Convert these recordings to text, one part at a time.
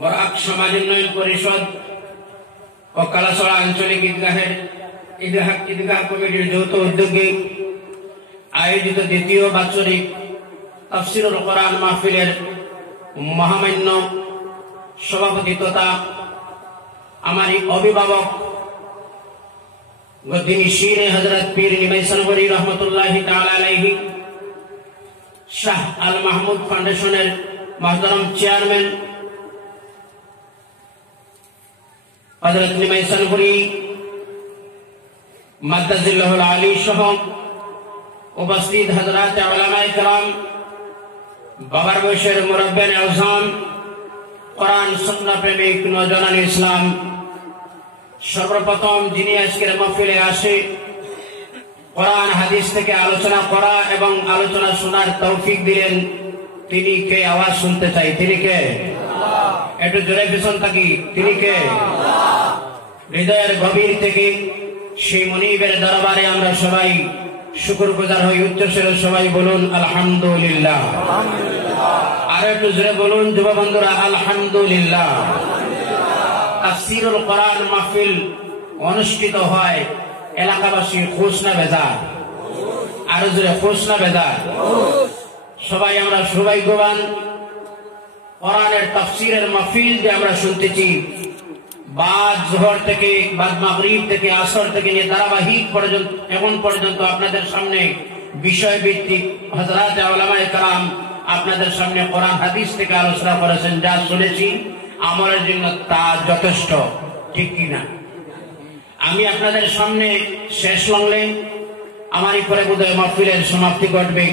বরাক সমাজ উন্নয়ন পরিষদ ও কালাসড়া আঞ্চলিক ঈদগাহ কমিটির যৌথ উদ্যোগে আয়োজিত দ্বিতীয় বাৎসরিক তাফসীরুল কোরআন মাহফিলের মহামান্য সভাপতি তথা আমারই অভিভাবক গদ্দিনী শিরে হযরত পীর নিমাইসানবরী রহমতুল্লাহি তাআলা আলাইহি শাহ আল মাহমুদ ফাউন্ডেশনের মহতরম চেয়ারম্যান হযরত নিমাইসানবরী মাদ্দাজিল্লাহুল আলী সহ উপস্থিত হযরত উলামায়ে কেরাম, বাবার বয়সের মুরব্বিয়ান আযম, কোরআন সুন্নাহ প্রেমিক নওজওয়ান ইসলাম, সর্বপ্রথম যিনি আজকের মাহফিলে আসে কোরআন হাদিস থেকে আলোচনা করা এবং আলোচনা শোনার তৌফিক দিলেন, তিনি কে? আওয়াজ শুনতে চাই। তিনি কে? একটু জোরে পিছন থাকি। তিনি কে? হৃদয়ের গভীর থেকে সেই মুনিবের দরবারে আমরা সবাই শুকরগুজার হই। উচ্চস্বরে সবাই বলুন আলহামদুলিল্লাহ। আর একটু জোরে বলুন যুব বন্ধুরা, আলহামদুলিল্লাহ। তাফসীরুল কোরআন মাহফিল অনুষ্ঠিত হয়, এলাকাবাসী খুশ না বেজার? আরো জোরে, খুশ না বেজার? সবাই আমরা সৌভাগ্যবান। কোরআনের তাফসীরের মাহফিল যে আমরা শুনতেছি, বাদ জোহর থেকে, বাদ মাগরিব থেকে, আসর থেকে নিয়ে ধারাবাহিক পর্যন্ত এখন পর্যন্ত আপনাদের সামনে বিষয় ভিত্তিক হযরত উলামায়ে কেরাম আপনাদের সামনে কোরআন হাদিস থেকে আলোচনা করেছেন। যা শুনেছি আমলের জন্য তা যথেষ্ট, ঠিক কিনা? আমি আপনাদের সামনে শেষ লগ্নে আমারই পরে বোধহয় মাহফিলের সমাপ্তি ঘটবে।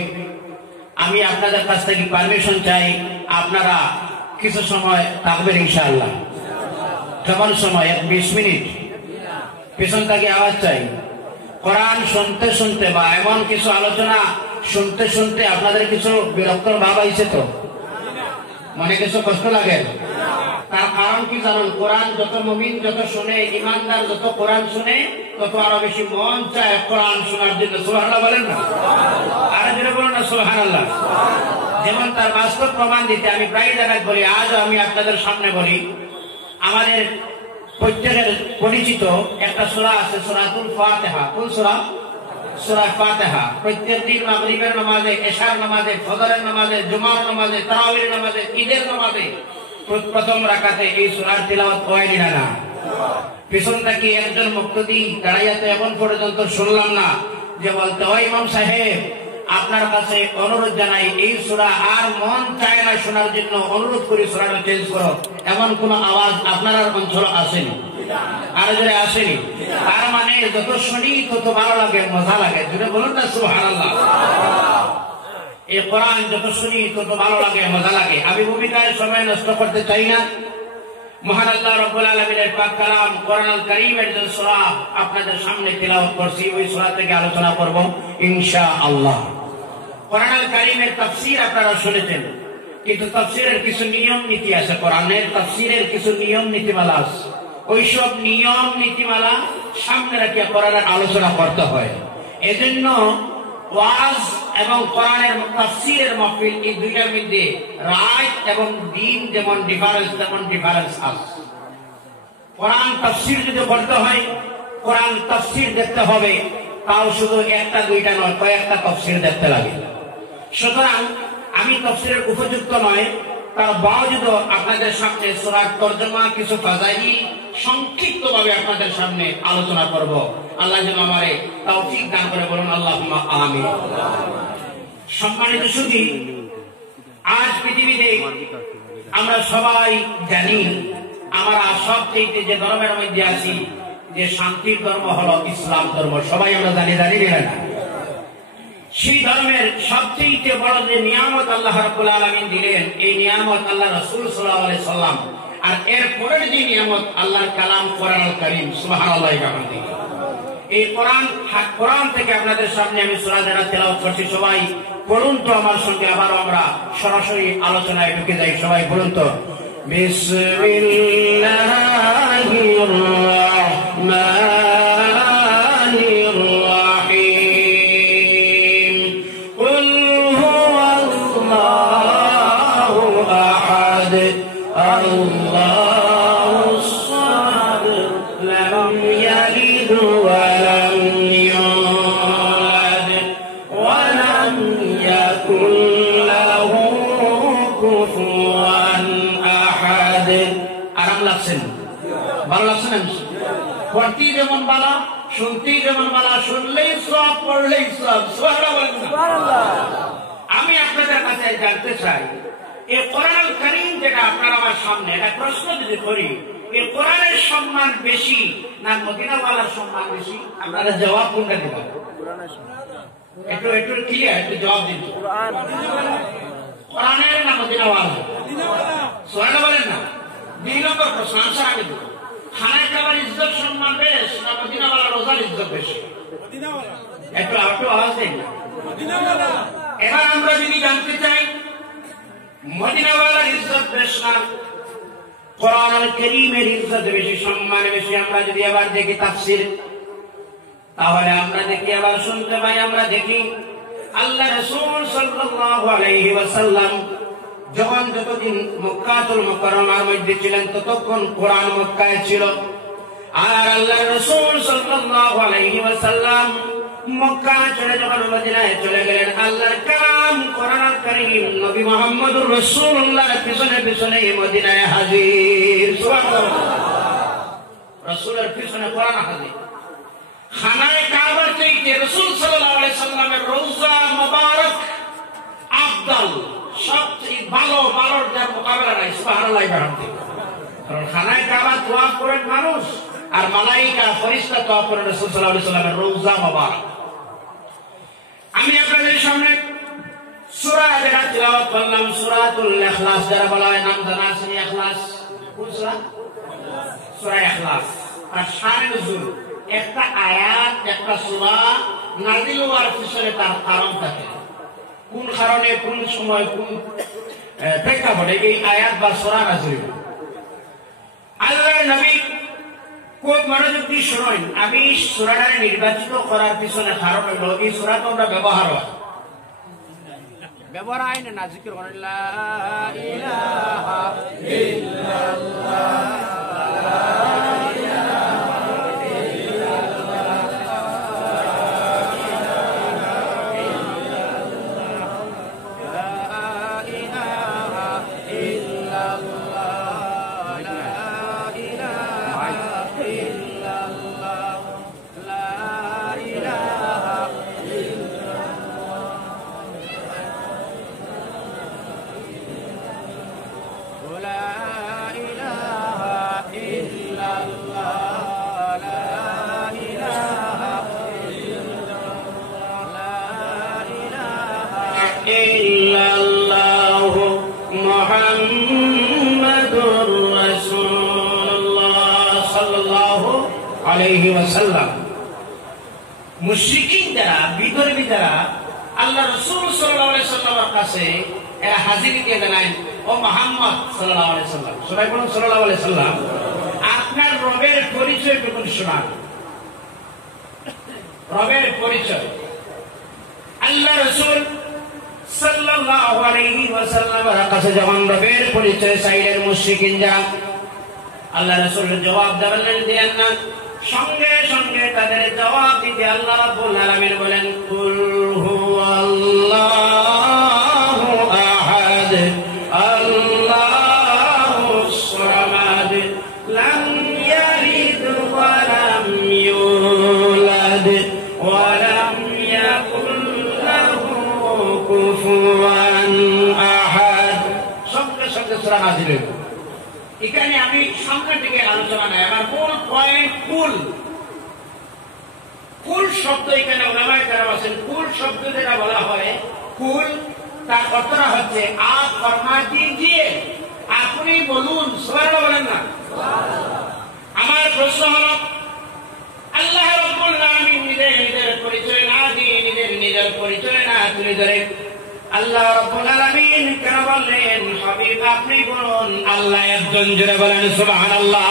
আমি আপনাদের কাছ থেকে পারমিশন চাই, আপনারা কিছু সময় থাকবেন ইনশাআল্লাহ। কেমন সময়? 20 মিনিট। পিছন থেকে আওয়াজ চাই। কোরআন শুনতে শুনতে বা এমন কিছু আলোচনা শুনতে শুনতে আপনাদের কিছু বিরক্তর ভাব আইছে তো? মনে কিছু কষ্ট লাগে? তার কারণ কি জানুন? কোরআন যত মুমিন যত শুনে, ইমানদার যত কোরআন শুনে, তত আরো বেশি মন চায় কোরআন শোনার জন্য। সুবহানাল্লাহ বলেন না? আরে জোরে বলুন না সুবহানাল্লাহ। যেমন তার বাস্তব প্রমাণ দিতে আমি প্রায় জায়গায় বলি, আজও আমি আপনাদের সামনে বলি, আমাদের প্রত্যেকের পরিচিত একটা সূরা আছে, সূরাতুল ফাতিহা। কোন সূরা? সূরা ফাতিহা। প্রত্যেক দিন মাগরিবের নামাজে, এশার নামাজে, ফজরের নামাজে, জুমার নামাজে, তারাবির নামাজে, ঈদের নামাজে প্রথম রাকাতে এই সূরার তিলাওয়াত হয় না? পিছন থেকে একজন মুক্তদি দাঁড়াইয়া তো এখন পর্যন্ত শুনলাম না যে বলতে হয়, ইমাম সাহেব আপনার কাছে অনুরোধ জানাই, এই সূরা আর মন চায় না শোনার জন্য, অনুরোধ করি সূরাটা চেঞ্জ করো। এমন কোন আওয়াজ আপনার অঞ্চল আসেনি? আর জোরে আসেনি? তার মানে যত শুনি তত ভালো লাগে, মজা লাগে। জোরে বলুন না সুবহানাল্লাহ। এই কোরআন যত শুনি তত ভালো লাগে, মজা লাগে। আমি ভূমিকায় সময় নষ্ট করতে চাই না। মহান আল্লাহ রাব্বুল আলামিনের পাক কালাম কোরআনুল কারীমের যে সূরা আপনাদের সামনে তিলাওয়াত করছি, ওই সূরা থেকে আলোচনা করব ইনশাআল্লাহ। কোরআনুল কারীমের তাফসীর আপনারা শুনেছেন, কিন্তু তাফসীরের কিছু নিয়ম নীতি আছে। কোরআনের তাফসীরের কিছু নিয়ম নীতিমালা আছে। ওইসব নিয়ম নীতিমালা সামনে রাখিয়া কোরআনের আলোচনা করতে হয়। এজন্য ওয়াজ এবং কোরআনের তাফসীরের মাহফিল, এই দুইটার মধ্যে রাত এবং দিন যেমন ডিফারেন্স, তেমন ডিফারেন্স আছে। কোরআন তাফসীর যদি করতে হয়, কোরআন তাফসীর দেখতে হবে, তাও শুধু একটা দুইটা নয়, কয়েকটা তাফসীর দেখতে লাগে। সুতরাং আমি তাফসীরের উপযুক্ত নয়, তার বাওজুদ আপনাদের সামনে সূরার তরজমা, কিছু ফাজাইল সংক্ষিপ্ত ভাবে আপনাদের সামনে আলোচনা করব। আল্লাহ যেন আমারে তৌফিক দান করে, বলুন আল্লাহুম্মা আমিন। সম্মানিত সুধী, আজ পৃথিবীতে আমরা সবাই জানি, আমরা সবচেয়ে যে ধর্মের মধ্যে আছি, যে শান্তির ধর্ম হলো ইসলাম ধর্ম। সবাই আমরা জানি না? সেই ধর্মের সবচেয়ে বড় যে নিয়ামত আল্লাহ রাব্বুল আলামিন দিলেন, এই নিয়ামত আল্লাহ রাসূল সাল্লাল্লাহু আলাইহি সাল্লাম, আর এর পরের যে নিয়ামত আল্লাহর কালাম কোরআনুল কারীম। সুবহানাল্লাহ। এই কোরআন থেকে আপনাদের সামনে আমি সূরা যারা তেলাওয়াত করছি, সবাই পড়ুন তো আমার সঙ্গে। আবারও আমরা সরাসরি আলোচনায় ঢুকে যাই। সবাই বলুন তো, বিসমিল্লাহির রাহমানির রাহিম। কুল হুয়াল্লাহু আহাদ আল্লাহুস সামাদ লাম ইয়ালিদ ওয়া লাম ইউলাদ ওয়া লাম ইয়াকুল লাহু কুফুয়ান আহাদ। আরাম লাগছে না? ভালো লাগছে না? পড়তেই যেমন বালা, শুনতেই যেমন বালা, শুনলেই সব, পড়লেই সব। সুবহানাল্লাহ। আমি আপনাদের কাছে জানতে চাই, এই কোরআনুল কারীম যেটা আপনার আমার সামনে, একটা প্রশ্ন যদি করি, এই কোরআনের সম্মান বেশি না মদিনাওয়ালার সম্মান বেশি? আপনারা জবাব কোনটা দেবেন? একটু একটু ক্লিয়ার, একটু জবাব দিন। কোরআনের না মদিনাওয়ালা? সুবহানাল্লাহ বলেন না। 2 নম্বর প্রশ্ন, আনসার আগে দেব। খানায় খাবার ইজ্জত সম্মান বেশ না মদিনাওয়ালা রোজার ইজ্জত বেশি? একটু একটু আওয়াজ দেন। এবার আমরা যদি জানতে চাই মদিনাওয়ালার ইজ্জত বেশ না কোরআনুল কারীমের ইজ্জত বেশি, সম্মান বেশি, আমরা যদি আবার দেখি তাফসীর, তাহলে আমরা দেখি, আবার শুনতে পাই, আমরা দেখি আল্লাহ রাসূল সাল্লাল্লাহু আলাইহি ওয়াসাল্লাম যখন যতদিন মক্কাতুল মুকাররমার মধ্যে ছিলেন ততক্ষণ কোরআন মক্কায় ছিল। আর আল্লাহ রাসূল সাল্লাল্লাহু আলাইহি ওয়াসাল্লাম মক্কা ছেড়ে যখন মদিনায় চলে গেলেন, আল্লাহর কালাম কোরআনুল কারীম নবী মুহাম্মদুর রাসূলুল্লাহর পিছনে পিছনে মদিনায় হাজির। সুবহানাল্লাহ। রাসূলের পিছনে কোরআন হাজির। খানায়ে কাবার চাইতে রাসূল সাল্লাল্লাহু আলাইহি সাল্লামের রওজা মুবারক আফদল, সবচেয়ে ভালো, ভালোর যার মোকাবেলা নাই। সুবহানাল্লাহ। কারণ খানায়ে কাবা তোয়াফ করেন মানুষ, আর মালাইকা ফেরেশতা তোয়াফ করেন রাসূল সাল্লাল্লাহু আলাইহি সাল্লামের রওজা মুবারক। আমি আপনাদের সামনে সূরা যেটা তিলাওয়াত করলাম, সূরাতুল ইখলাস, যারা বলা হয় নাম জানা আছে ইখলাস, কোন সূরা? সূরা ইখলাস। আর শানে নুজুল, একটা আয়াত, একটা সূরা নাযিল হওয়ার পিছনে তার কারণ থাকে। কোন কারণে, কোন সময়, কোন প্রেক্ষাপটে এই আয়াত বা সূরা নাযিল হয়। আল্লাহর নবী খুব মনোযোগ দিয়ে শুনুন। আমি সূরাটা নির্বাচিত করার পিছনে কারণ হলো এই সূরাটা আমরা ব্যবহার হয় না জিকির করেন লা ইলাহা ইল্লাল্লাহ। মুশরিকিন যারা, বিধর্মী যারা আল্লাহ রাসূল সাল্লাল্লাহু আলাইহি সাল্লামের কাছে এরা হাজির দিয়ে জানায়, ও মুহাম্মদ সাল্লাল্লাহু আলাইহি সাল্লাম, সবাই বলুন সাল্লাল্লাহু আলাইহি সাল্লাম, আপনার রবের পরিচয় টুকু শোনান। রবের পরিচয়। আল্লাহ রাসূল সাল্লাল্লাহু আলাইহি ওয়াসাল্লামের কাছে যখন রবের পরিচয় চাইলেন মুশরিকিন যারা, আল্লাহ রাসূলের জবাব দিলেন না। সঙ্গে সঙ্গে তাদের জবাব দিতে আল্লাহ রাব্বুল আলামিন বলেন, কুল হুয়াল্লাহু আহাদ আল্লাহুস সামাদ লাম ইয়ালিদ ওয়া লাম ইউলাদ ওয়া লাম ইয়াকুল লাহু কুফুয়ান আহাদ। সঙ্গে সঙ্গে সূরা নাযিল হলো। এখানে আমি সামনের দিকে আলোচনা নাই, আমার মূল পয়েন্ট কুল। কুল শব্দ এখানে ওলামায়ে কেরাম আছেন, কুল শব্দ যেটা বলা হয়, কুল তার অর্থটা হচ্ছে আপ ফরমা দিজিয়ে, আপনি বলুন। সুবহানাল্লাহ বলেন না? আমার প্রশ্ন হল, আল্লাহ রাব্বুল আলামিন নিজের পরিচয় না দিয়ে, নিজের পরিচয় না তুলে ধরে আল্লাহ রাব্বুল আলামিন কেন বললেন, হাবিব আপনি বলুন আল্লাহ একজন, জোরে বলেন সুবহানাল্লাহ।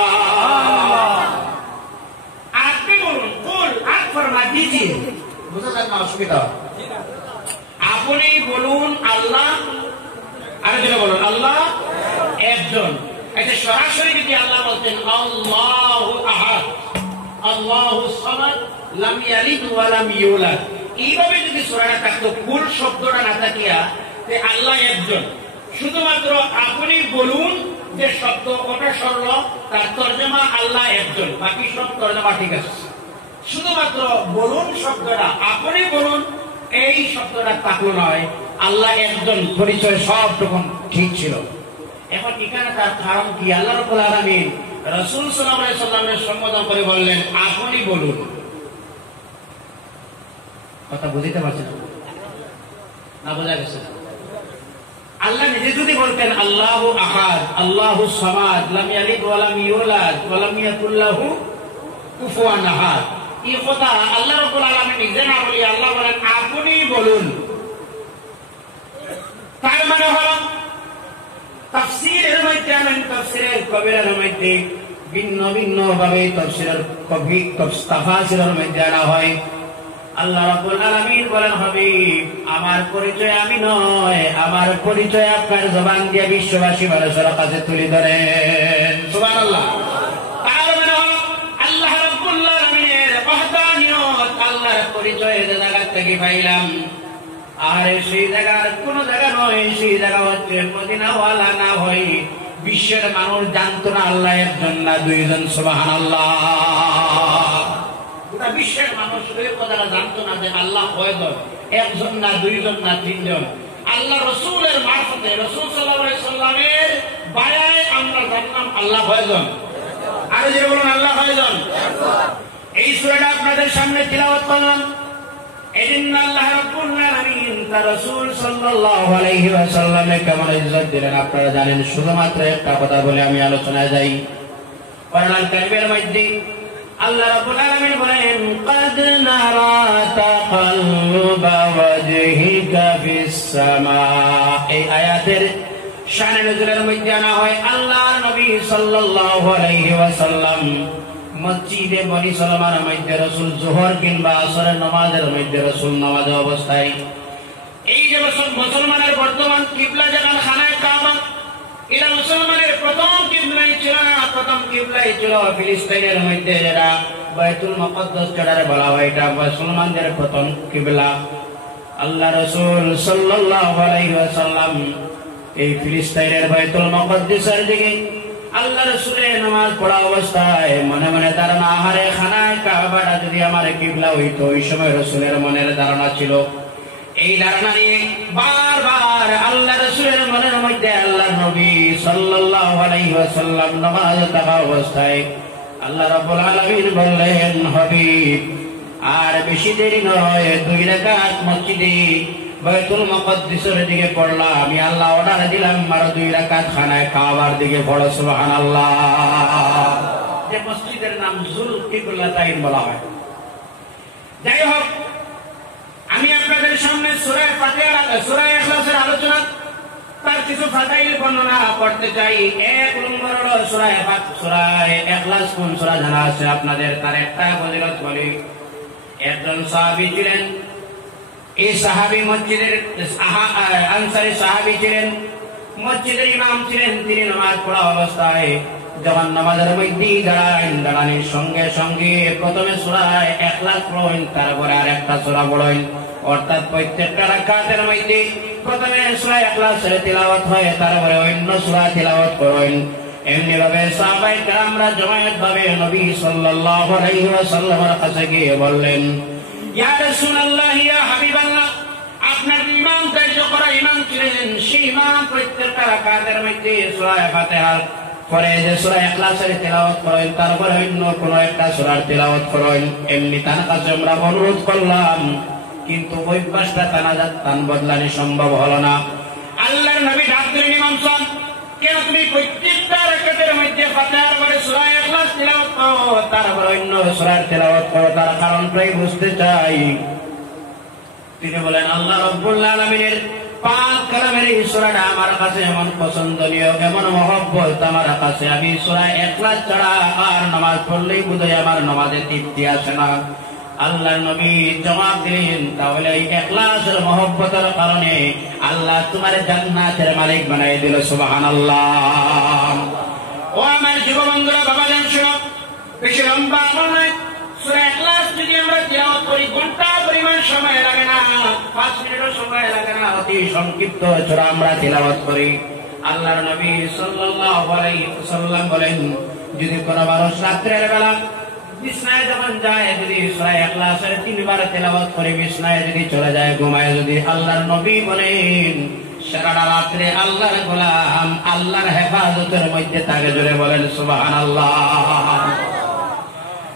আপনি বলুন, কুল আপ ফরমা দিজিয়ে, বুঝা যায় না? অসুবিধা? আপনি বলুন আল্লাহ, আর জোরে বলুন আল্লাহ একজন। সরাসরি যদি আল্লাহ বলতেন আল্লাহু আহাদ, আল্লাহুস সামাদ, লাম ইয়ালিদ ওয়া লাম ইউলাদ, এইভাবে যদি সূরাটা থাকতো, কুল শব্দটা না থাকিয়া যে আল্লাহ একজন, শুধুমাত্র আপনি বলুন যে শব্দ ওটা সরল, তার তর্জমা আল্লাহ একজন, বাকি সব তর্জমা ঠিক আছে। শুধুমাত্র বলুন শব্দটা, আপনি বলুন, এই শব্দটা থাকলো নয়, আল্লাহ একজন, পরিচয় সব তখন ঠিক ছিল। এখন এখানে তার কারণ কি? আল্লাহ রাব্বুল আলামিন রাসূল সাল্লাল্লাহু আলাইহি ওয়াসাল্লামের সম্বোধন করে বললেন আপনি বলুন। কথা বুঝতে পারছেন না? বোঝা গেছে? আল্লাহ নিজে যদি বলতেন আল্লাহু আহাদ, আল্লাহুস সামাদ, লাম ইয়ালিদ ওয়া লাম ইউলাদ ওয়া লাম ইয়াকুল লাহু কুফুয়ান আহাদ, এই কথা আল্লাহ রাব্বুল আলামিন নিজে না বলি আল্লাহ বলেন আপনি বলুন। তার মানে হলো তাফসীরের মধ্যে, তাফসীরের কবিরের মধ্যে ভিন্ন ভিন্ন ভাবে তাফসীরের কবি তাফসীরের মধ্যে আনা হয়। আল্লাহ রাব্বুল আলামিন বলেন হাবিব আমার পরিচয় আমি নয়, আমার পরিচয় আপনার জবান দিয়ে বিশ্ববাসী মানুষের কাছে তুলে ধরেন। সুবহানাল্লাহ। তাহলে মানে হলো আল্লাহ রাব্বুল আলামিনের ওয়াহদানিয়ত, আল্লাহর পরিচয় যে জায়গা থেকে পাইলাম, আর সেই জায়গার কোন জায়গা নয়, সেই জায়গা হচ্ছে মদিনা ওয়ালা না হই বিশ্বের মানুষ জানতো না আল্লাহ একজন না দুইজন। সুবহানাল্লাহ। গোটা বিশ্বের মানুষ এই কথাটা জানতো না যে আল্লাহ কয়জন, একজন না দুইজন না তিনজন। আল্লাহ রসুলের মারফতে, রসুল সাল্লাল্লাহু আলাইহি সাল্লামের বায়ায় আমরা জানলাম আল্লাহ কয়জন। আরো যে বলুন আল্লাহ কয়জন। এই সূরাটা আপনাদের সামনে তিলাওয়াত করলাম, এজন্য আল্লাহ রাব্বুল আলামিন তার রাসূল সাল্লাল্লাহু আলাইহি ওয়াসাল্লামকে কেমন ইজ্জত দিলেন আপনারা জানেন। শুধুমাত্র একটা কথা বলে আমি আলোচনায় যাই। কোরআন কারীমের মধ্যে আল্লাহ রাব্বুল আলামিন বলেন قد نرى تقلب وجهك في السماء, এই আয়াতের শানে নজুলের মধ্যে আনা হয় আল্লাহর নবী সাল্লাল্লাহু আলাইহি ওয়াসাল্লাম মসজিদে বনি সালামার মধ্যে রাসূল যোহর কিংবা আসরের নামাজের মধ্যে রাসূল নামাজে অবস্থায়, এই যে মুসলমানের বর্তমান কিবলা যেখানে খানায় কাবা, এটা মুসলমানের প্রথম কিবলাই ছিল না, প্রথম কিবলাই ছিল ফিলিস্তিনের মধ্যে যেটা বাইতুল মুকদ্দাস যেটারে বলা হয়, এটা মুসলমানদের প্রথম কিবলা। আল্লাহ রাসূল সাল্লাল্লাহু আলাইহি ওয়াসাল্লাম এই ফিলিস্তিনের বাইতুল মুকদ্দাসের দিকে আল্লাহ রাসূলের নামাজ পড়া অবস্থায় মনে মনে ধারণা, আহারে খানায় কাবাটা যদি আমার কিবলা হইতো। ওই সময় রাসূলের মনের ধারণা ছিল, এই ধারণা নিয়ে বারবার আল্লাহ রাসূলের মনের মধ্যে আল্লাহ নবী সাল্লাল্লাহু আলাইহি ওয়াসাল্লাম নামাজে থাকা অবস্থায় আল্লাহ রাব্বুল আলামিন বললেন হাবিব আর বেশি দেরি নয়, 2 রাকাত মসজিদে বাইতুল মুকদ্দাসের দিকে পড়লাম, আমি আল্লাহ অর্ডার দিলাম আর 2 রাকাত খানায় কাবার দিকে পড়ো। সুবহানাল্লাহ। যে মসজিদের নাম জুল কিবলাতাইন বলা হয়। যাই হোক, আমি আপনাদের সামনে সূরা ফাতিহা, সূরা ইখলাসের আলোচনা, তার কিছু ফাদাইল বর্ণনা করতে চাই। 1 নম্বর হলো সূরা ইখলাস কোন সূরা জানা আছে আপনাদের? তার একটা ফজিলত বলি। একজন সাহাবী ছিলেন, এই সাহাবী মসজিদের আনসারী সাহাবী ছিলেন, মসজিদের ইমাম ছিলেন। তিনি নামাজ পড়া অবস্থায় যখন নামাজের মধ্যে দাঁড়ানোর সঙ্গে সঙ্গে প্রথমে সূরা ইখলাস পড়েন, তারপরে আরেকটা সূরা পড়েন, অর্থাৎ প্রত্যেকটা রাকাতের মধ্যে প্রথমে সূরা ইখলাসের তিলাওয়াত হয়, তারপরে অন্য সূরা তিলাওয়াত করেন। এমনি ভাবে সাহাবায়ে কেরামরা জমায়েত ভাবে নবী সাল্লাল্লাহু আলাইহি ওয়াসাল্লামের কাছে গিয়ে বললেন, ইয়া রাসূলুল্লাহ, ইয়া হাবিবাল্লাহ, আপনার ইমাম দায়িত্ব করা ইমাম ছিলেন, সেই ইমাম প্রত্যেকটা রাকাতের মধ্যে সূরা ফাতিহা পরে যে সূরা ইখলাসের তিলাওয়াত করেন, তারপরে অন্য কোন একটা সূরার তিলাওয়াত করেন। এমনি তার কাছে আমরা অনুরোধ করলাম, কিন্তু অভ্যাসটা টান বদলানো সম্ভব হলো না। আল্লাহর নবী ডাক দিলেন, ইমাম সাহেব, কেন তুমি প্রত্যেকটা রাকাতের মধ্যে ফাতিহার পরে সূরা ইখলাস তিলাওয়াত করো, তারপর অন্য সূরার তিলাওয়াত করো? তার কারণটাই বুঝতে চাই। তিনি বলেন, আল্লাহ রাব্বুল আলামিনের পাক কালামের এই সূরাটা আমার কাছে এমন পছন্দনীয়, এমন মহব্বত আমার কাছে, আমি সূরা ইখলাস ছাড়া আর নামাজ পড়লেই বোধহয় আমার নামাজে তৃপ্তি আসে না। আল্লাহর নবী জবাব দিলেন, তাহলে এই ইখলাসের মহব্বতের কারণে আল্লাহ তোমার জান্নাতের মালিক বানাই দিল। সুবহানাল্লাহ। ও বেশি লম্বা আমল নয়। সূরা ইখলাস যদি আমরা তিলাওয়াত করি ঘন্টা পরিমাণ সময় লাগে না, 5 মিনিটও সময় লাগে না, অতি সংক্ষিপ্ত সূরা আমরা তিলাওয়াত করি। আল্লাহর নবী সাল্লাল্লাহু আলাইহি ওয়াসাল্লাম বলেন, যদি কোনো মানুষ রাত্রের বেলা বিছনায় যখন যায়, যদি সূরা ইখলাসের 3 বার তেলাওয়াত করে বিছনায় যদি চলে যায়, ঘুমায় যদি, আল্লাহর নবী বলেন সারা রাত্রে আল্লাহর গোলাম আল্লাহর হেফাজতের মধ্যে থাকে। জোরে বলেন সুবহানাল্লাহ।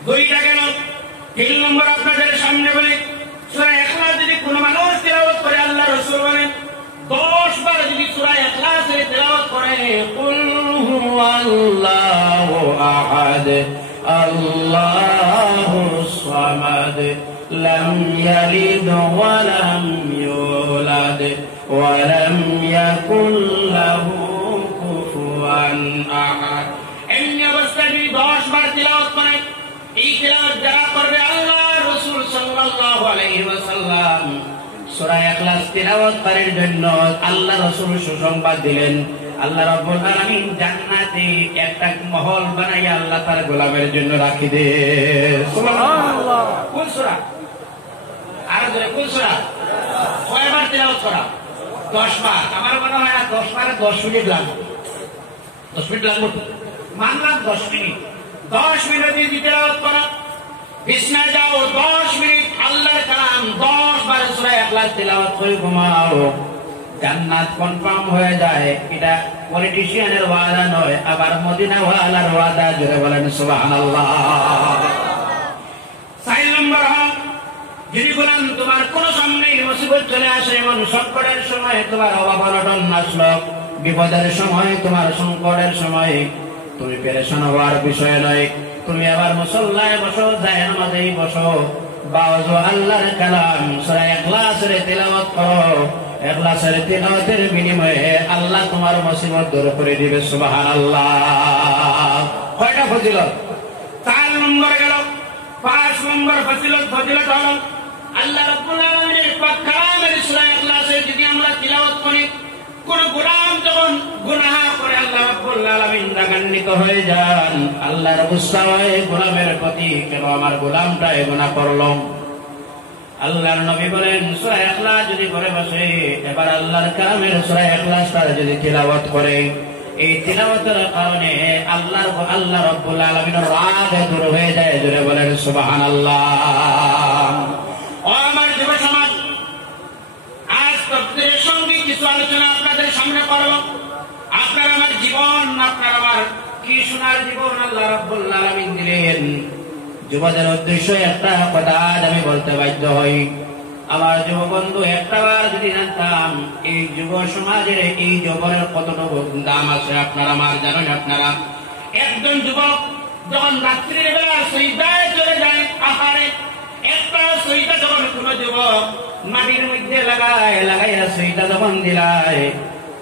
2টা গেল। 3 নম্বর আপনাদের সামনে বলি, সূরা ইখলাস যদি কোনো মানুষ তেলাওয়াত করে, আল্লাহ রাসূল বলেন 10 বার যদি সূরা ইখলাসের তেলাওয়াত করে, কুল হুয়াল্লাহু আহাদ আল্লাহুস সামাদ লাম ইয়ালিদ ওয়া লাম ইউলাদ ওয়া লাম ইয়াকুল লাহু কুফুয়ান আহাদ। এই অবস্থায় যদি 10 বার তেলাওয়াত করে, এই তেলাওয়াত যারা করবে, আল্লাহ রাসূল সাল্লাল্লাহু আলাইহি ওয়াসাল্লাম সূরা ইখলাস তেলাওয়াতকারীর জন্য আল্লাহ রাসূল সুসংবাদ দিলেন, আল্লাহ রাব্বুল আলামিন জান্নাতে একটা মহল বানাইয়া আল্লাহ তার গোলামের জন্য রাখি দে। সুবহানাল্লাহ। কোন সূরা? আর জোরে কোন সূরা? কয়বার তেলাওয়াত করা? 10 বার। আমার মনে হয় 10 বারে 10 মিনিট লাগবে। 10 মিনিট লাগবে, মানলাম 10 মিনিট। 10 মিনিট যদি তেলাওয়াত করা, বিছনায় যাও, 10 মিনিট আল্লাহর কালাম 10 বার সূরা ইখলাস তেলাওয়াত করে ঘুমাও, জান্নাত কনফার্ম হয়ে যায়। এটা পলিটিশিয়ানের ওয়াদা নয়, আবার মদিনা ওয়ালার ওয়াদা। জোরে বলেন সুবহানাল্লাহ। 4 নম্বর হল, যদি বলেন তোমার কোন সামনে মুসিবত চলে আসে, এমন সংকটের সময়, তোমার অভাব অনটন আসলো, বিপদের সময়, তোমার সংকটের সময় তুমি পেরেশান হওয়ার বিষয় নয়, তুমি আবার মুসল্লায় বসো, জায়নামাজেই বসো, বাওয়াজ আল্লাহর কালাম সূরা ইখলাসের তেলাওয়াত করো। ইখলাসের তেলাওয়াতের বিনিময়ে আল্লাহ তোমার মুসিবত দূর করে দিবে। সুবহানাল্লাহ। কয়টা ফজিলত? 4 নম্বর গেল। 5 নম্বর ফজিলত হলো আল্লাহ রাব্বুল আলামিনের পাক কালামের সূরা ইখলাসে যদি আমরা তিলাওয়াত করি, কোন গোলাম যখন গুনাহ করে আল্লাহ রাব্বুল আলামিন রাগান্বিত হয়ে যান, আল্লাহর গুসা হয় গোলামের প্রতি, কেন আমার গোলামটা এই গুনাহ করলো। আল্লাহর নবী বলেন সূরা ইখলাস যদি করে বসে, এবার আল্লাহর কালামের সূরা ইখলাসটা যদি তিলাওয়াত করে, এই তিলাওয়াতের কারণে আল্লাহ রাব্বুল আলামিনের রাগ দূর হয়ে যায়। জোরে বলেন সুবহানাল্লাহ। ও আমার যুব সমাজ, আজ তকদীরের সঙ্গে কিছু আলোচনা আপনাদের সামনে করব। আপনার আমার জীবন, আপনার আমার কি সোনার জীবন আল্লাহ রাব্বুল আলামিন দিলেন। যুবদের উদ্দেশ্যে একটা কথা আজ আমি বলতে বাধ্য হই। আমার যুব বন্ধু, একটাবার যদি জানতাম এই যুব সমাজের এই যৌবনের কতটুকু দাম আছে, আপনারা আমার জানেন। আপনারা একজন যুবক যখন রাত্রির বেলা সজদায় চলে যায়, আহারে একটা সজদা যখন কোন যুবক মাটির মধ্যে লাগাইয়া সজদা যখন দিলায়,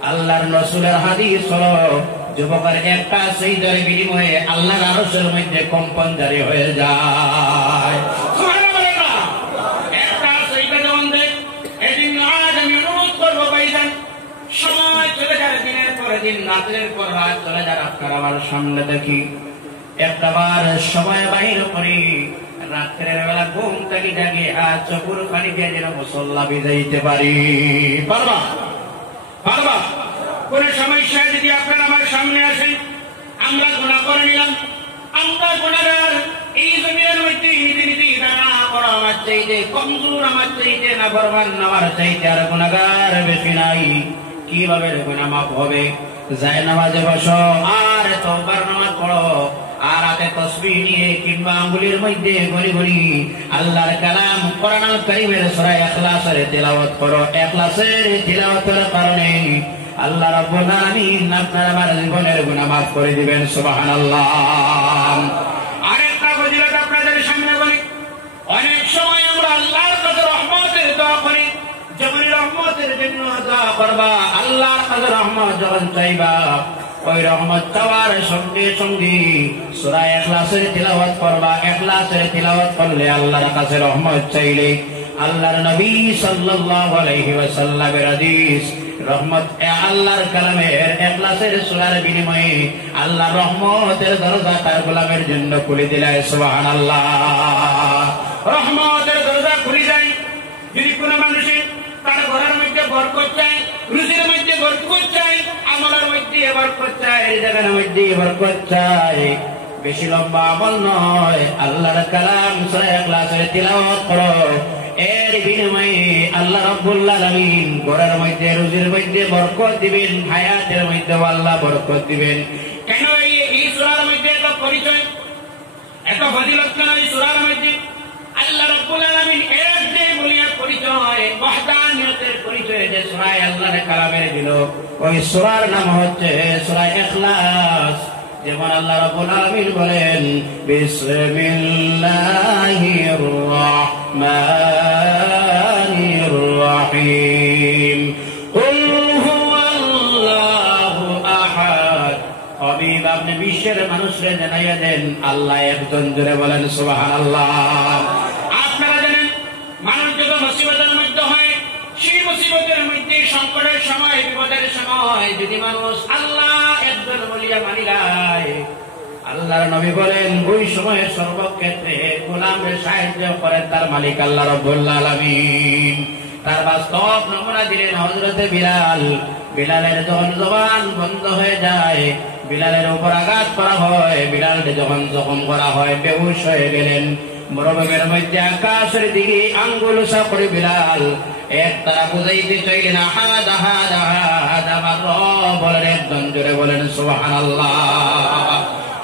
আল্লাহর রাসূলের হাদিস হলো যুবকের একটা সজদার বিনিময়ে আল্লাহর আরশের মধ্যে কম্পন জারি হয়ে যায়। সুবহানাল্লাহ। একটা সজদা যখন দেয়, এজন্য আজ আমি অনুরোধ করব ভাইজান, সময় চলে যায়, দিনের পরে দিন, রাতের পর রাত চলে যায়, আপনারা আমার সামনে দেখি একটাবার সময় বাহির করি, রাত্রের বেলা ঘুম থেকে জাগিয়ে আজ চকুর পানি দিয়ে যেন মুসল্লা বিজাইতে পারি। পারবা? পারবা? কোন সমস্যা যদি আপনার আমার সামনে আসে, আমরা গুনাহ করে নিলাম, আমরা গুনাহগার, এই জমিনের মধ্যে নীতি না করা আমার চাইতে কমজোর, আমার চাইতে না ফরমান আমার চাইতে আর গুনাহগার বেশি নাই। কিভাবে গুনাহ মাফ হবে? জায়নামাজে বসো আর তওবার নামাজ পড়ো, আর হাতে তাসবিহ নিয়ে কিংবা আঙ্গুলের মধ্যে ঘড়ি ঘড়ি আল্লাহর কালাম কোরআনুল কারীমের সূরা ইখলাসের তেলাওয়াত করো। ইখলাসের তেলাওয়াতের কারণে আল্লাহ রাব্বুল আলামিন আপনার আমার জীবনের গুনাহ মাফ করে দিবেন। সুবহানাল্লাহ। আরেকটা ফজিলত আপনাদের সামনে বলি, অনেক সময় আমরা আল্লাহর কাছে রহমতের দোয়া করি। যখন রহমতের জন্য দোয়া করবা, আল্লাহর কাছে রহমত যখন চাইবা, ওই রহমত চাওয়ার সঙ্গে সঙ্গে সূরা ইখলাসের তিলাওয়াত করবা। ইখলাসের তিলাওয়াত করলে আল্লাহর কাছে রহমত চাইলে আল্লাহর নবী সাল্লাল্লাহু আলাইহি ওয়াসাল্লামের হাদিস রহমত আল্লাহর কালামের ইখলাসের সূরার বিনিময়ে আল্লাহ রহমতের দরজা তার গোলামের জন্য খুলে দিলেন। সুবহানাল্লাহ। রহমতের দরজা খুলে যায়। যদি কোনো মানুষের তার ঘরের মধ্যে বরকত চায়, রুজির মধ্যে বরকত চায়, আমলের মধ্যে বরকত চায়, রিজিকের মধ্যে বরকত চায়, বেশি লম্বা আমল নয়, আল্লাহর কালাম সূরা ইখলাসের তিলাওয়াত করো। এর বিনিময়ে আল্লাহ রাব্বুল আলামিন ঘরের মধ্যে রুজির মধ্যে বরকত দিবেন, হায়াতের মধ্যে আল্লাহ বরকত দিবেন। কেন এই সূরার মধ্যে এত পরিচয়, এত ফজিলত কেন এই সূরার মধ্যে? আল্লাহ রাব্বুল আলামিন এর যে মূল্য পরিচয়, ওয়াহদানিয়তের পরিচয় যে সূরা আল্লাহর কালামের দিল, ওই সূরার নাম হচ্ছে সূরা ইখলাস। যেমন আল্লাহ রাব্বুল আলামিন বলেন, বিসমিল্লাহির রাহমানির রাহিম, কুল হুয়াল্লাহু আহাদ। হাবিব আপনি বিশ্বের মানুষরে জানাইয়া দেন আল্লাহ একজন, জোরে বলেন সুবহানাল্লাহ। আপনারা জানেন মানুষ যত মুসিবতের মধ্যে হয়, সেই মুসিবতের মধ্যে, সংকটের সময়, বিপদের সময় যদি মানুষ আল্লাহ একজন বলিয়া মানিলায়, আল্লাহর নবী বলেন ওই সময়ের সর্বক্ষেত্রে গোলামের সাহায্য করেন তার মালিক আল্লাহ রাব্বুল আলামিন। তার বাস্তব নমুনা দিলেন হযরতে বিলাল। বিলালের যখন জবান বন্ধ হয়ে যায়, বিলালের উপর আঘাত করা হয়, বিলালকে যখন জখম করা হয়, বেহুশ হয়ে গেলেন। মরুভূমির মধ্যে আকাশের দিকে আঙ্গুল উঁচা করে বিলাল এক তারা বুঝাইতে চাইলেন, আহাদ আহাদ আহাদ আমার রব বলেন একজন, জোরে বলেন সুবহানাল্লাহ।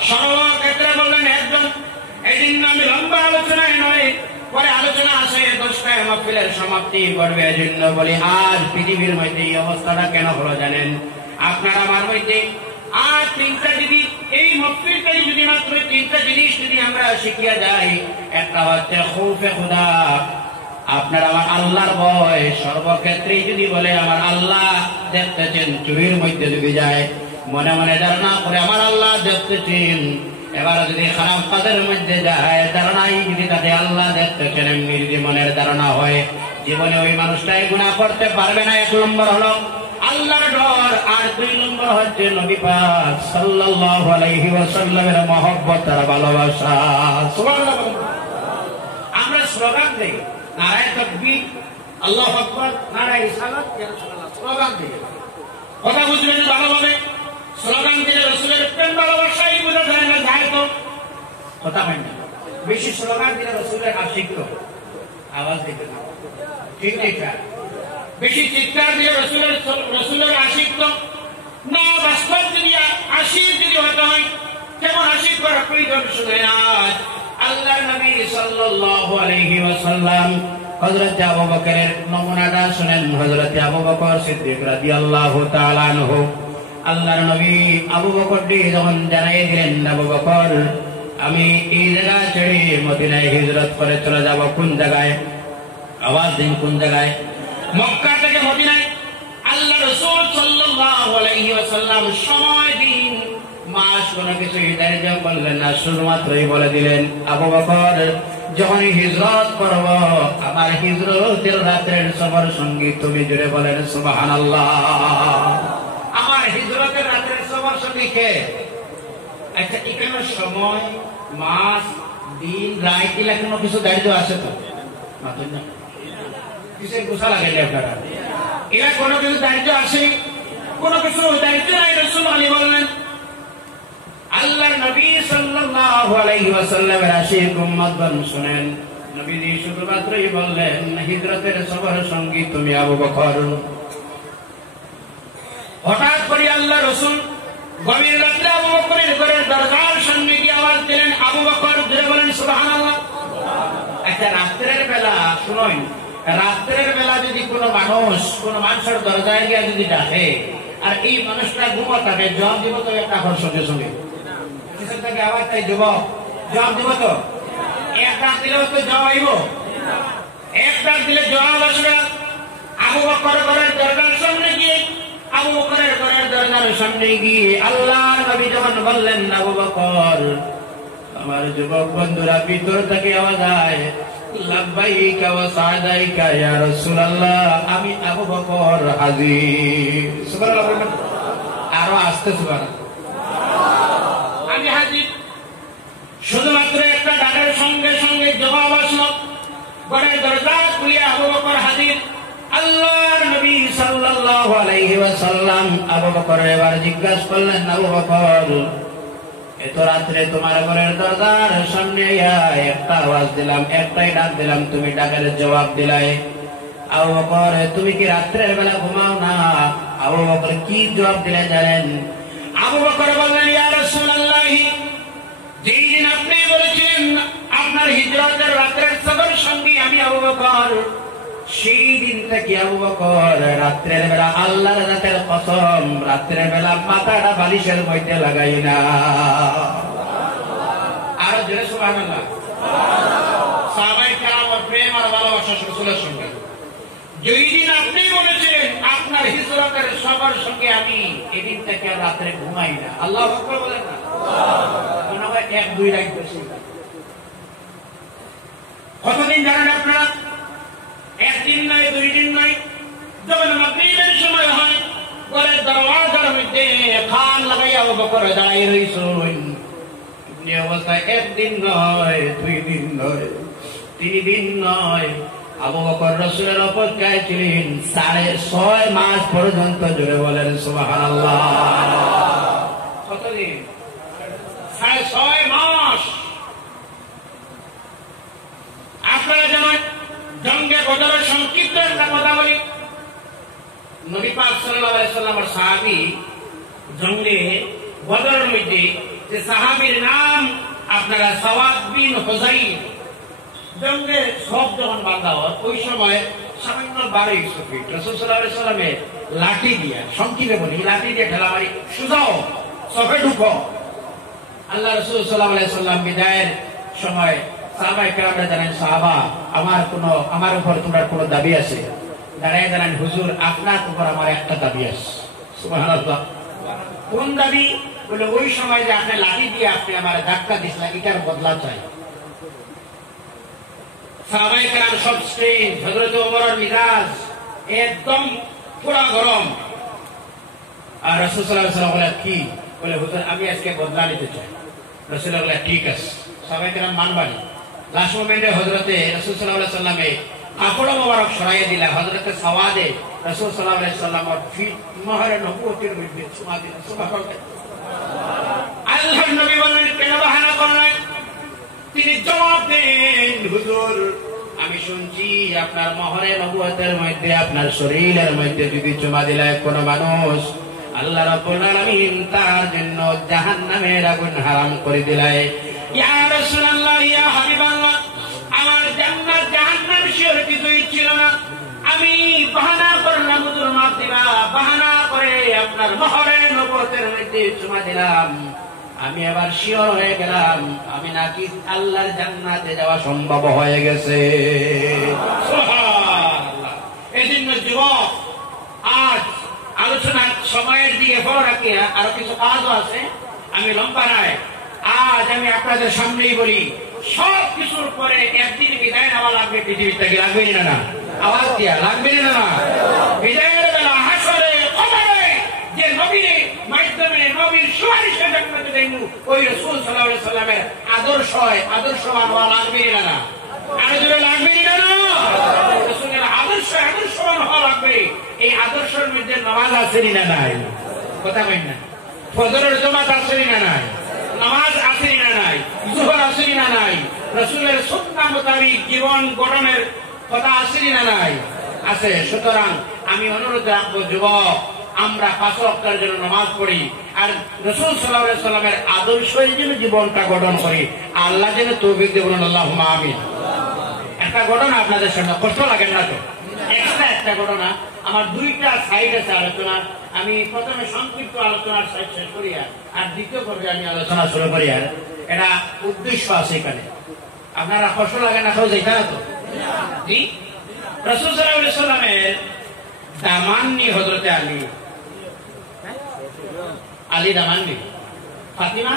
সর্বক্ষেত্রে বললেন একজন। এদিন আমি লম্বা আলোচনায় নয়, পরে আলোচনা আসে 10টায় মাহফিলের সমাপ্তি করবে। এজন্য বলি আজ পৃথিবীর মধ্যে এই অবস্থাটা কেন হলো জানেন? আপনার আমার মধ্যে আজ 3টা জিনিস, এই মাহফিলটাই যদি মাত্র 3টা জিনিস যদি আমরা শিখিয়া যাই, একটা হচ্ছে খৌফে খুদা, আপনার আমার আল্লাহর ভয়। সর্বক্ষেত্রেই যদি বলে আমার আল্লাহ দেখতেছেন, চুরির মধ্যে যদি যায় মনে মনে ধারণা করে আমার আল্লাহ দেখতেছেন, এবার যদি খারাপ কাজের মধ্যে যায় ধারণাই যদি তাদের আল্লাহ দেখতেছেন এমনি যদি মনের ধারণা হয়, জীবনে ওই মানুষটাই গুনাহ করতে পারবে না। 1 নম্বর হলো আল্লাহর ডর, আর 2 নম্বর হচ্ছে নবী পাক সাল্লাল্লাহু আলাইহি ওয়াসাল্লামের মহব্বত আর ভালোবাসা। সুবহানাল্লাহ। আমরা স্লোগান দেই, নারায়ে তাকবীর, আল্লাহু আকবার, নারায়ে রিসালাত, ইয়া রাসূলুল্লাহ, স্লোগান দেই। কথা বুঝবেন ভালোভাবে। স্লোগান দিলে রাসূলের প্রেম ভালোবাসাই বোঝা যায় না, যায় তো কথা হয় না। বেশি স্লোগান দিলে রাসূলের আশিক তো আওয়াজ দিতে না, ঠিক নেই? বেশি চিৎকার দিয়ে রাসূলের আশিক তো না। বাস্তব যদি আশিক যদি হতে হয়, কেমন আশিক করা প্রয়োজন? শুনে আজ আল্লাহর নবী সাল্লাল্লাহু আলাইহি ওয়াসাল্লাম হযরত আবু বকরের নমুনাটা শুনেন। হযরত আবু বকর সিদ্দিক রাদিয়াল্লাহু তাআলা আনহু, আল্লাহর নবী আবু বকরকে যখন জানাই দিলেন, আবু বকর আমি এই জায়গা ছেড়ে মদিনায় হিজরত করে চলে যাব। কোন জায়গায়? আওয়াজ দিন, কোন জায়গায়? মক্কা থেকে মদিনায়। আল্লাহ রাসূল সাল্লাল্লাহু আলাইহি ওয়াসাল্লাম সময় দিন মাস কোনো কিছু নির্ধারিত করলেন না, শুধুমাত্রই বলে দিলেন আবু বকর যখন হিজরত করব আমার হিজরতের রাতের সফর সঙ্গী তুমি, জুড়ে বলেন সুবহানাল্লাহ। আমার হিজরতের রাতের সফর সঙ্গী কে? আচ্ছা, এখানে সময়, মাস, দিন, রাত এগুলা কোনো কিছু দায়িত্ব আছে তো? কিসের গোসা লাগাইলে আপনারা? এরা কোনো কিছু দায়িত্ব আছে? কোনো কিছু দায়িত্ব নাই। রাসূল আলী বললেন আল্লাহর নবী সাল্লাল্লাহু আলাইহি ওয়াসাল্লামের আশিক উম্মতগণ শুনেন, নবীজি শুধুমাত্রই বললেন হিজরতের সফর সঙ্গী তুমি আবু বকর। হঠাৎ করে আল্লাহ রাসূল গভীর রাতে আবু বকরের ঘরের দরজার সামনে গিয়ে আওয়াজ দিলেন, আবু বকর, জোরে বলেন সুবহানাল্লাহ। আচ্ছা, রাত্রের বেলা শুনুন, রাত্রের বেলা যদি কোনো মানুষের দরজায় গিয়ে যদি ডাকে আর এই মানুষটা ঘুমো থাকে, জবাব দিব তো একটা সঙ্গে সঙ্গে থেকে আবার তাই যুবক জবাব দিব তো? এক ডাক দিলেও তো জবাব আইব? এক ডাক দিলে জবাব আসবে। আবু বকর ঘরের দরজার সামনে গিয়ে আল্লাহ নবী যখন বললেন আবু বকর, আমার যুবক বন্ধুরা ভিতর থেকে আওয়াজ হয় লাব্বাইকা ওয়া সাদাইকা ইয়া রাসূলুল্লাহ, আমি আবু বকর হাজির। সুবহানাল্লাহ। আরো আস্তে সুবহানাল্লাহ। আমি হাজির। শুধুমাত্র একটা ডাকের সঙ্গে সঙ্গে জবাব আসলো, ঘরের দরজা খুলে আবু বকর হাজির। আল্লাহর নবী সাল্লাল্লাহু আলাইহি ওয়াসাল্লাম আবু বকরের এবার জিজ্ঞাসা করলেন, আবু বকর, এত রাত্রে তোমার ঘরের দরজার সামনে একটা আওয়াজ দিলাম, একটাই ডাক দিলাম, তুমি ডাকের জবাব দিলাই। আবু বকর, তুমি কি রাত্রের বেলা ঘুমাও না? আবু বকর কি জবাব দিলে জানেন? আবু বকর বললেন, ইয়া রাসূলুল্লাহ, যেই দিন আপনি বলেছেন আপনার হিজরতের রাত্রের সফর সঙ্গী আমি আবু বকর, সেই দিন থেকে আবু বকর রাত্রের বেলা আল্লাহর রাতের কসম, রাত্রের বেলা মাথাটা বালিশের মধ্যে লাগাই না। আরো জোরে সুবহানাল্লাহ। সাহাবায়ে কেরামের প্রেম আর ভালোবাসা রাসূলের সঙ্গে। যেই দিন আপনি বলেছেন আপনার হিজরতের সফর সঙ্গে আমি, এদিন থেকে রাত্রে ঘুমাই না। আল্লাহু আকবার বলেন না? মনে হয় 1-2 রাত বেশি। কতদিন জানেন আপনারা? একদিন নয়, 2 দিন নয়। যখন মাগরিবের সময় হয়, ঘরের দরওয়াজার মধ্যে খান লাগাইয়া আবু বকর দাঁড়িয়ে রইছেন। এই অবস্থায় 1 দিন নয়, 2 দিন নয়, 3 দিন নয়, আবু বকর রাসূলের অপেক্ষায় ছিলেন 6.5 মাস পর্যন্ত। জোরে বলেন সুবহানাল্লাহ। কতদিন? 6.5 মাস। আপনারা জানেন, জঙ্গে বদরের সংক্ষিপ্ত একটা কথা বলি। নবী পাক সাল্লাল্লাহু আলাইহি সাল্লামের সাহাবী জঙ্গে বদরের মধ্যে যে সাহাবীর নাম আপনারা সাওয়াদ বিন হুযাইর, জঙ্গে সব যখন বাঁধা হয় ওই সময় সামান্য 1200 ফিট রাসূল সাল্লাল্লাহু আলাইহি সাল্লামের লাঠি দিয়া, সংক্ষেপে বলি, লাঠি দিয়ে ঠেলা মারি, সুজাও সফে ঢুকো। আল্লাহ রাসূল সাল্লাল্লাহু আলাইহি সাল্লাম বিদায়ের সময় সাহাবায়ে কেরামরা জানেন, সাহাবা আমার উপর তোমার কোনো দাবি আছে? দাঁড়ায় জানেন, হুজুর আপনার উপর আমার একটা দাবি আছে। সুবহানাল্লাহ। কোন দাবি? বলে ওই সময় যে আপনি লাঠি দিয়ে আপনি আমার ধাক্কা দিয়েছিলেন, এটার বদলা চাই। সাহাবায়ে কেরাম সব স্টেজ, হযরত ওমরের মিজাজ একদম পুরা গরম। আর রাসূল সাল্লাল্লাহু আলাইহি সাল্লাম বলে, কি? বলে হুজুর আমি আজকে বদলা নিতে চাই। রাসূল বলে, ঠিক আছে। সাহাবায়ে কেরাম মানবানি। লাস্ট মোমেন্টে হযরতে রাসূল সাল্লাল্লাহু আলাইহি সাল্লামে কাপড় মোবারক সরাইয়া দিলা, হযরতে সাওয়াদে রাসূল সাল্লাল্লাহু আলাইহি সাল্লামের ফিট মোহরে নবুয়তের মধ্যে চুমা দিলেন। সুবহানাল্লাহ। আল্লাহর নবী বলেন, কেন বাহানা করলেন? তিনি জবাব দেন, হুজুর আমি শুনছি আপনার মোহরে নবুয়তের মধ্যে আপনার শরীরের মধ্যে যদি চুমা দিলায় কোন মানুষ, আল্লাহ রাব্বুল আলামিন তার জন্য জাহান্নামের আগুন হারাম করে দিলায়। ইয়া রাসূলুল্লাহ, ইয়া হাবিবাল্লাহ, আমার জান্নাত জাহান্নাম শিওর কিছুই ছিল না। আমি বাহানা করলাম হুজুর মাফ দিবা, বাহানা করে আপনার মোহরে নবুয়তের মধ্যে চুমা দিলাম। আমি আবার শিওর হয়ে গেলাম আমি নাকি আল্লাহর জান্নাতে যাওয়া সম্ভব হয়ে গেছে। সুবহানাল্লাহ। এজন্য যুবক, আজ আলোচনার সময়ের দিকে বড় রাখি, আরো কিছু কাজও আছে, আমি লম্বা নয়। আজ আমি আপনাদের সামনেই বলি, সব কিছুর পরে একদিন বিদায় নেওয়া লাগবে পৃথিবী থেকে। লাগবে না? আওয়াজ দিয়া লাগবে না? বিদায়ের বেলা হাসরে কবরে যে নবীর মাধ্যমে নবীর সুপারিশে জান্নাতে যাইবো, ওই রাসূল সাল্লাল্লাহু আলাইহি সাল্লামের আদর্শবান হওয়া লাগবে না? আর যদি লাগবে না, রাসূলের আদর্শবান হওয়া লাগবে। এই আদর্শের মধ্যে নামাজ আছে না নাই? কথা বলেন না। ফজরের জামাত আছে না নাই? নামাজ আছে না নাই? যোহর আছে না নাই? রাসূলের সুন্নাহ মোতাবেক জীবন গঠনের কথা আছে না নাই? আছে। সুতরাং আমি অনুরোধ রাখবো, যুবক, আমরা 5 ওয়াক্তের জন্য নামাজ পড়ি, আর রাসূল সাল্লাল্লাহু আলাইহি সাল্লামের আদর্শের জন্য জীবনটা গঠন করি। আল্লাহ যেন তৌফিক দেন, বলুন আল্লাহুম্মা আমিন। একটা ঘটনা আপনাদের সামনে, কষ্ট লাগে না তো? একটা ঘটনা, আমার 2টা সাইড আছে আলোচনা। আমি প্রথমে সংক্ষিপ্ত আলোচনার সাইড শেষ করি, আর দ্বিতীয় পর্বে আমি আলোচনা শুরু করি। আর এটা উদ্দেশ্য আছে এখানে। আপনারা কষ্ট লাগে না? কেউ যাইতা না তো? জি। রাসূল সাল্লাল্লাহু আলাইহি সাল্লামের দামান্নি হযরতে আলী দামান্নি, ফাতিমা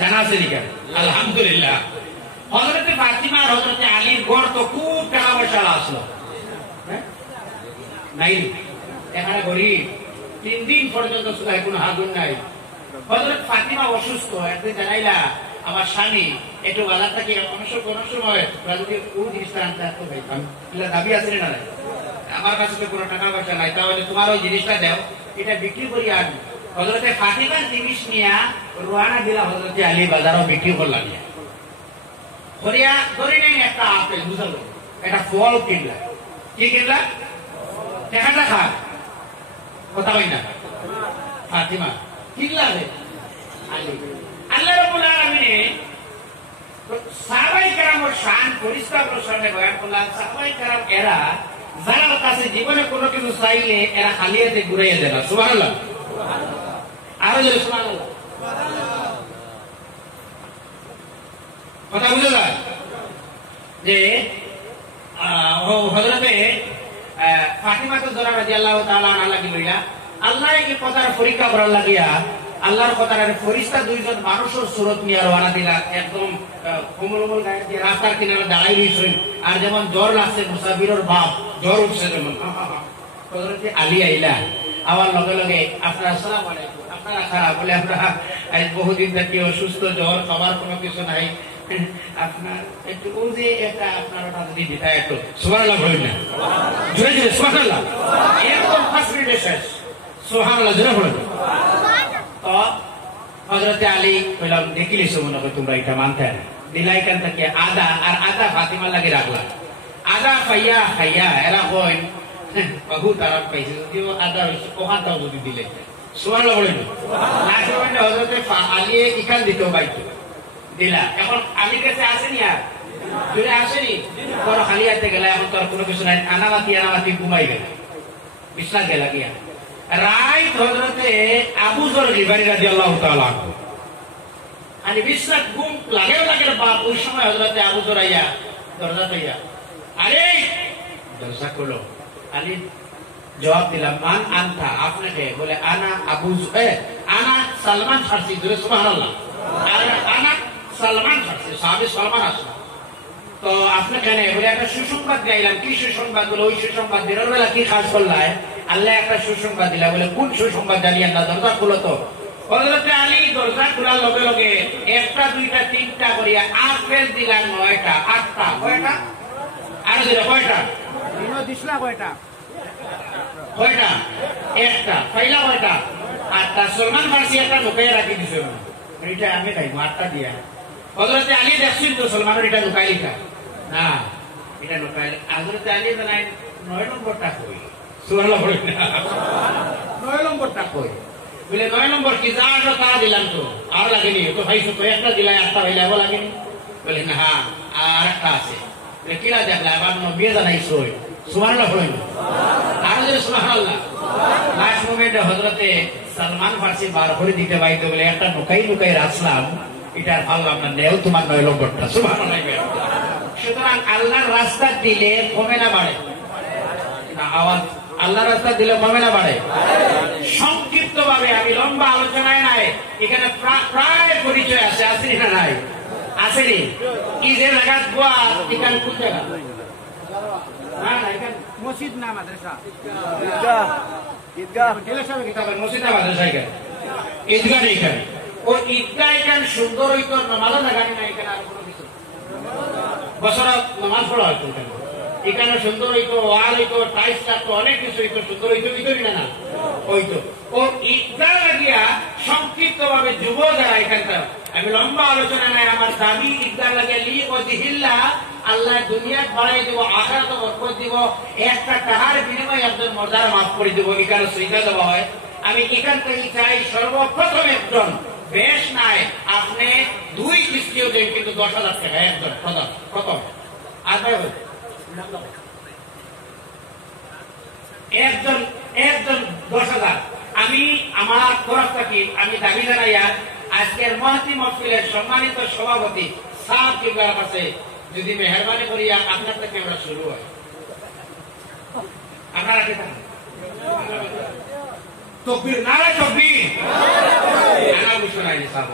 জানা আছে? আলহামদুলিল্লাহ। হযরতে ফাতিমা আর হযরতে আলীর গড় তো খুব টাকা পয়সা আসলো, নাই এখানে গরিব, 3 দিন পর্যন্ত সুলাই কোনো হাগুন নাই। হযরত ফাতিমা অসুস্থ, একদিন জানাইলা আমার স্বামী একটু বাজার থেকে কোনো সময় যদি কোন জিনিসটা আনতে আসতো ভাইতাম, দাবি আছে না, আমার কাছে তো কোনো টাকা পয়সা নাই, তাহলে তোমার ওই জিনিসটা দাও, এটা বিক্রি করি আনবি। হযরতে ফাতিমার জিনিস নিয়া রোয়ানা দিলা হযরতে আলী বাজারও বিক্রি করলাম, করিয়া ধরে নেই একটা আপেল, বুঝলো একটা ফল কিনলা, কি কিনলা, টাকাটা খা, কথা বই না, ফাতিমা কিনলা আলী। আল্লাহ রাব্বুল আলামিন সাহাবায়ে কেরামের শান পরিষ্কার প্রসঙ্গে বয়ান করলেন। সাহাবায়ে কেরাম এরা যারা কাছে জীবনে কোনো কিছু চাইলে এরা খালি হাতে ঘুরাইয়া দেয় না, সুবহানাল্লাহ, আরো জোরে সুবহানাল্লাহ, কথা বুঝে যায় যে হযরতে ফাতিমা তো জোহরা রাদিয়াল্লাহু তাআলা আনহা কি বলিলা, আল্লাহ এই কথার পরীক্ষা করার লাগিয়া আল্লাহর কথার ফেরেশতা দুইজন মানুষের সুরত নিয়ে রওনা দিলা, একদম কোমলমল গায়ে দিয়ে রাস্তার কিনারে দাঁড়াই রইছেন, আর যেমন জ্বর লাগছে মুসাফিরের বাপ জ্বর উঠছে যেমন, হযরতে আলী আইলা, আবার লগে লগে আপনারা আসসালামু আলাইকুম, আপনারা খারাপ বলে, আপনারা বহুদিন থেকে অসুস্থ, জ্বর, খাবার কোনো কিছু নাই, আপনার একটু ও যে একটা আপনার ওটা যদি দিতা একটু সুবহানাল্লাহ বলেন না, জোরে জোরে সুবহানাল্লাহ, একদম ফার্স্ট মিনিটে শেষ, সুবহানাল্লাহ জোরে বলেন। তো হযরতে আলী কইলাম দেখিলিস মনে করে তোমরা এটা মানতে দিলাই কান থেকে আদা আর আদা ফাতিমা লাগি রাখলা, আদা খাইয়া খাইয়া এরা কই বহুত আরাম পাইছে, যদিও আদা হইছে ওখানটাও যদি দিলে, সুবহানাল্লাহ বলেন। লাস্ট মোমেন্টে হযরতে আলী ইখান দিত বাইতো দিলা, এখন আলীর কাছে আসেনি, আর যদি আসেনি তোর খালি হাতে গেলা, এখন তোর কোনো কিছু নাই, আনামাতি ঘুমাই গেলা, বিছনা গেলা গিয়া রাইট হযরতে আবু যর গিফারি রাদিয়াল্লাহু তাআলা আনহু আলী বিছনা ঘুম লাগে বাপ, ওই সময় হযরতে আবু যর আইয়া দরজা পাইয়া, আরে দরজা খোলো। আলী জবাব দিলাম, মান আনতা, আপনাকে বলে আনা আবু আনা সালমান ফারসি, জোরে সুবহানাল্লাহ, আনা সালমান ফারসি, সাহাবী সালমান আসলাম। তো আপনি কেন বলে একটা সুসংবাদ গাইলাম, কি সুসংবাদ বলে, ওই সুসংবাদ দিনের বেলা কি খাস করলাই, আল্লাহ একটা সুসংবাদ দিলা, বলে কোন সুসংবাদ জানিয়েন না, দরজা খুলো। তো হযরতে আলী দরজা খোলার লগে লগে একটা দুইটা তিনটা করিয়া আপেল দিলা 9টা 8টা, কয়টা আর দিলা, কয়টা দিছলা, কয়টা কয়টা, একটা পাইলা, কয়টা 8টা। সালমান ফারসি একটা ঢুকাইয়া রাখি দিছে, এটা আমি খাইবো 8টা দিয়া। হযরতে আলী দেখছেন তো সালমানের এটা ঢুকাই লিখা না, এটা ঢুকাই হযরতে আলী জানাই 9 নম্বরটা কই, সুবহানাল্লাহ বলেন না, 9 নম্বরটা কই, বলে 9 নম্বর কি জানো, তা দিলাম তো, আর লাগেনি তো ভাইছো, তো একটা দিলাই 8টা হইলা, বল লাগেনি, বলে না হ্যাঁ আর একটা আছে, বলে কিলা দেখলা, আবার নবী জানাইছো, সুবহানাল্লাহ বলেন, আর যে সুবহানাল্লাহ। লাস্ট মোমেন্টে হযরতে সালমান ফারসি বার করে দিতে বাইতো, বলে একটা ঢুকাই রাখলাম, এটা ভাবলাম না, নেও তোমার 9 নম্বরটা, সুবহানাল্লাহ। সুতরাং আল্লাহর রাস্তা দিলে কমে না বাড়ে না, আওয়াজ আল্লাহর রাস্তা দিলে কমে না বাড়ে। সংক্ষিপ্ত ভাবে, আমি লম্বা আলোচনায় নাই, এখানে প্রায় পরিচয় আছে, আসেনি না নাই, আসেনি কি যে জায়গা গোয়া, এখানে কোন জায়গা মসজিদ না মাদ্রাসা, ঈদগাহ, মসজিদ না মাদ্রাসা, ঈদগাহ এখানে, ও ঈদগাহ এখানে সুন্দর হইতো, নামাজও লাগানি না, এখানে আর কোনো কিছু বছর নামাজ পড়া হইতো, এখানে সুন্দর হইতো, ওয়াল হইতো, টাইলস লাগতো, অনেক কিছু হইতো, সুন্দর হইতো, হইতোই না হইতো। ও ঈদগাহ লাগিয়া সংক্ষিপ্ত ভাবে যুব যারা এখানকার, আমি লম্বা আলোচনা নাই, আমার দাবি ঈদগাহ লাগিয়া লি ওয়াজহিল্লাহ, আল্লাহ দুনিয়া বাড়াই দিব, আখিরাতে বরকত দিব, একটা টাকার বিনিময়ে একজন মর্যাদা মাফ করে দিব, এখানে সুবিধা দেওয়া হয়। আমি এখান থেকে চাই সর্বপ্রথম একজন বেশ নাই, আপনি 2 কিস্তিও দেন, কিন্তু 10,000 টাকা একজন প্রথম, আর একজন 10,000। আমি আমার তরফ থেকে আমি দাবি জানাইয়া আজকের মহতি মহফিলের সম্মানিত সভাপতি সাহেব কিবলার কাছে যদি মেহরবানি করিয়া আপনার থেকে আমরা শুরু হয়, আপনারা কি থাকেন তকবীর, নারে তকবীর, আনা ঘোষণা সাহেব